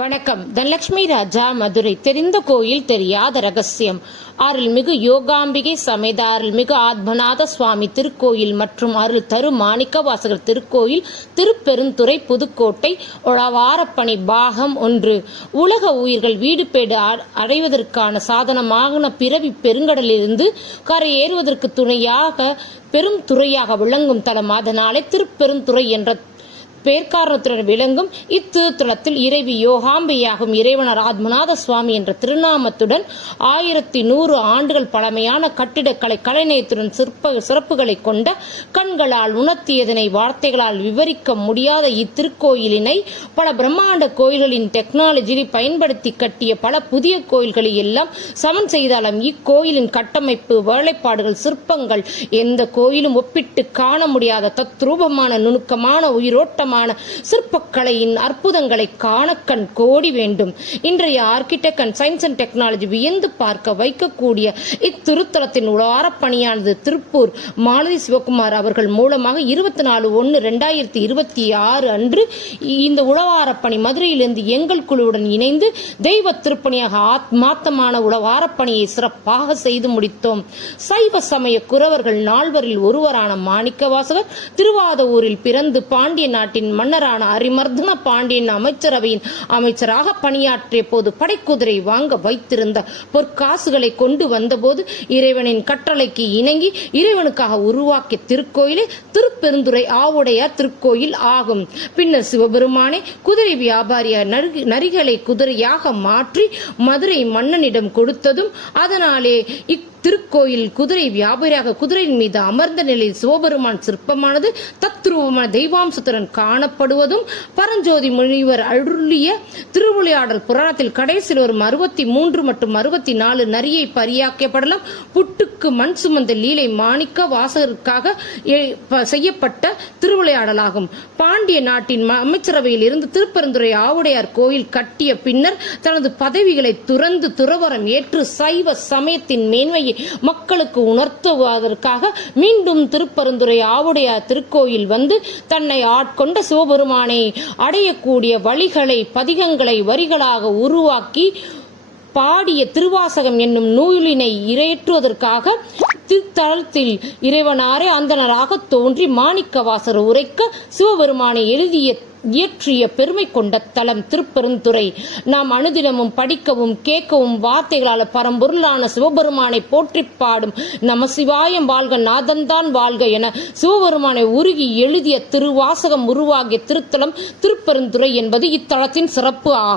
வணக்கம். தனலட்சுமி ராஜா, மதுரை. தெரிந்த கோயில் தெரியாத ரகசியம். அருள்மிகு யோகாம்பிகை சமேத அருள்மிகு ஆத்மநாத சுவாமி திருக்கோயில் மற்றும் அருள் தரு மாணிக்கவாசகர் திருக்கோயில், திருப்பெருந்துறை, புதுக்கோட்டை. உழவாரப்பணி பாகம் 1. உலக உயிர்கள் வீடுபேடு அடைவதற்கான சாதனமான பிறவி பெருங்கடலிலிருந்து கரையேறுவதற்கு துணையாக பெரும் துறையாக விளங்கும் தலம். அதனாலே திருப்பெருந்துறை என்ற பேர்காரணத்துடன் விளங்கும் இத்திருத்தலத்தில் இறைவி யோகாம்பிகையாகும் இறைவனர் ஆத்மநாத சுவாமி என்ற திருநாமத்துடன் 1100 ஆண்டுகள் பழமையான கட்டிடக்கலை கலைநயத்துடன் சிறப்புகளை கொண்ட, கண்களால் உணர்த்தியதனை வார்த்தைகளால் விவரிக்க முடியாத இத்திருக்கோயிலினை பல பிரம்மாண்ட கோயில்களின் டெக்னாலஜியை பயன்படுத்தி கட்டிய பல புதிய கோயில்களை எல்லாம் சமன் செய்தாலும் இக்கோயிலின் கட்டமைப்பு, வேலைப்பாடுகள், சிற்பங்கள் எந்த கோயிலும் ஒப்பிட்டு காண முடியாத தத்ரூபமான, நுணுக்கமான, உயிரோட்டமான சிற்பக்கலையின் அற்புதங்களை காண கண் கோடி வேண்டும். இன்றைய architect and science and technology வியந்து பார்க்க வைக்கக்கூடிய இத்திருத்தலத்தின் உழவாரப்பணியானது திருப்பூர் மாலதி சிவகுமார் அவர்கள் மூலமாக 24/1/2026 அன்று இந்த உழவாரப்பணி மதுரையிலிருந்து எங்கள் குழுவுடன் இணைந்து தெய்வ திருப்பணியாக ஆத்மார்த்தமான உழவாரப்பணியை சிறப்பாக செய்து முடித்தோம். சைவ சமய குரவர்கள் நால்வரில் ஒருவரான மாணிக்கவாசகர் திருவாதவூரில் பிறந்து பாண்டிய நாட்டின் மன்னரான அரிமர்தன பாண்டியன் அமைச்சரவையின் அமைச்சராக பணியாற்றிய போது படைக்குதிரை வாங்க வைத்திருந்த பொற்காசுகளை கொண்டு வந்தபோது இறைவனின் கட்டளைக்கு இணங்கி இறைவனுக்காக உருவாக்கிய திருக்கோயிலே திருப்பெருந்துறை ஆவுடையார் திருக்கோயில் ஆகும். பின்னர் சிவபெருமானே குதிரை வியாபாரியார் நரிகளை குதிரையாக மாற்றி மதுரை மன்னனிடம் கொடுத்ததும், அதனாலே திருக்கோயில் குதிரை வியாபாரியாக குதிரையின் மீது அமர்ந்த நிலையில் சிவபெருமான் சிற்பமானது தத்ரூபமான தெய்வாம்சத்துடன் காணப்படுவதும், பரஞ்சோதி முனிவர் அருளிய திருவிளையாடல் புராணத்தில் கடைசியில் வரும் 63 மற்றும் 64 நரியை பரியாக்கப்படலாம் புட்டுக்கு மண் சுமந்த லீலை மாணிக்க வாசகருக்காக செய்யப்பட்ட திருவிளையாடலாகும். பாண்டிய நாட்டின் அமைச்சரவையில் இருந்து திருப்பெருந்துறை ஆவுடையார் கோயில் கட்டிய பின்னர் தனது பதவிகளை துறந்து துறவரம் ஏற்று சைவ சமயத்தின் மேன்மையை மக்களுக்கு உணர்த்துவதற்காக மீண்டும் திருப்பெருந்துறை ஆவுடையார் திருக்கோயில் வந்து தன்னை ஆட்கொண்ட சிவபெருமானை அடையக்கூடிய வழிகளை, பதிகங்களை வரிகளாக உருவாக்கி பாடிய திருவாசகம் என்னும் நூலினை இறையேற்றுவதற்காக திருத்தலத்தில் இறைவனாரே அந்தனராக தோன்றி மாணிக்கவாசர் உரைக்க சிவபெருமானை இயற்றிய பெருமை கொண்ட தலம் திருப்பெருந்துறை. நாம் அனுதினமும் படிக்கவும் கேட்கவும் வார்த்தைகளால் பரம்பொருளான சிவபெருமானை போற்றி பாடும் நமசிவாயம் வாழ்க, நாதன்தான் வாழ்க என சிவபெருமானை உருகி எழுதிய திருவாசகம் உருவாகிய திருத்தலம் திருப்பெருந்துறை என்பது இத்தலத்தின் சிறப்பு ஆகும்.